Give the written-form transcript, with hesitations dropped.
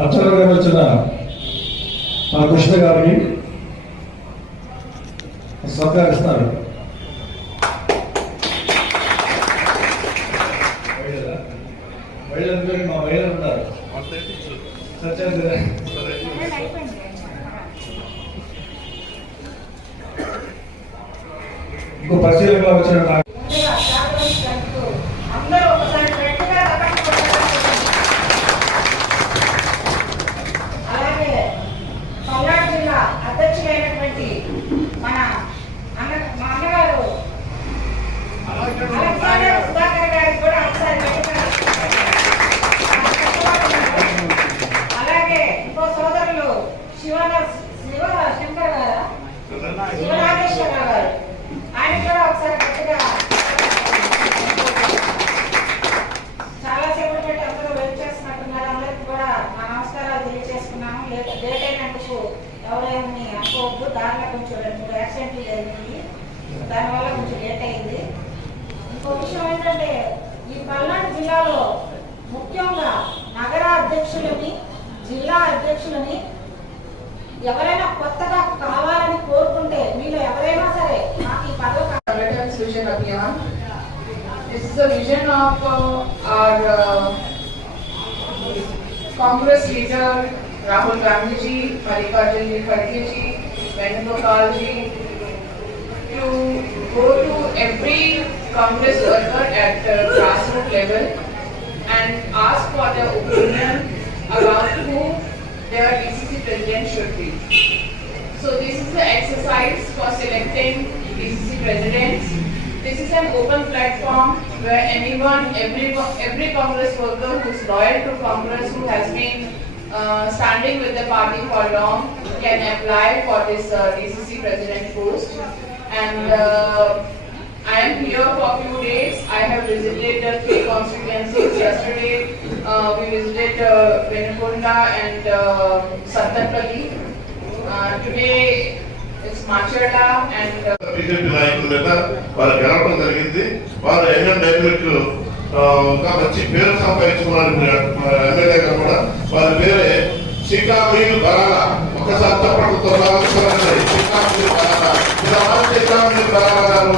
అర్చనగా వచ్చిన మా కృష్ణ గారికి సహకరిస్తారు. మా మహిళలు ఉన్నారు. ఇంకో పరిశీలనలో వచ్చిన అధ్యక్షులైనటువంటి మా అన్నగారు సుధాకర్ గారికి కూడా ఒకసారి అలాగే ఇంకో సోదరులు శివశంకర్ గారు శివరాజేశ్వరరావు గారు ఆయన కూడా ఒకసారి గట్టిగా చాలా సేపటి పెట్టి అందరూ వెయిట్ చేస్తున్నట్టున్నారు. అందరికి కూడా మా నమస్కారాలు తెలియజేసుకున్నాము. లేట్ అయినందుకు ఎవరైనా అనుకోవద్దు. దానిలో కొంచెం 2-3 యాక్సిడెంట్లు జరిగింది, దానివల్ల కొంచెం లేట్ అయింది. ఇంకో విషయం ఏంటంటే ఈ పల్నాడు జిల్లాలో ముఖ్యంగా నగర అధ్యక్షులని జిల్లా అధ్యక్షులని ఎవరైనా కొత్తగా కావాలని కోరుకుంటే మీలో ఎవరైనా సరే నాకు ఈ పదవి vision abhiyan. This is the vision of our Congress leader Rahul Gandhi ji, Mallikarjun Kharge ji, Venugopal ji, to go to every Congress worker at the grassroots level and ask for their opinion about who their DCC president should be. So this is the exercise for selecting DCC presidents. This is an open platform where anyone, every Congress worker who is loyal to Congress, who has been standing with the party for long, can apply for this DCC president post. And I am here for a few days. I have visited the 3 constituencies. Yesterday we visited Venukonda and Sattapalli. Today it's Machada and BJP నాయకుల మీద వారు గెలవడం జరిగింది. వారు young dynamic మంచి పేరు సంపాదించుకున్నారు. ఎమ్మెల్యేగా కూడా వారి పేరే శ్రీకాకుళం బరాల. ఒకసారి తప్పకుండా శ్రీకాకుళం బరాల గారు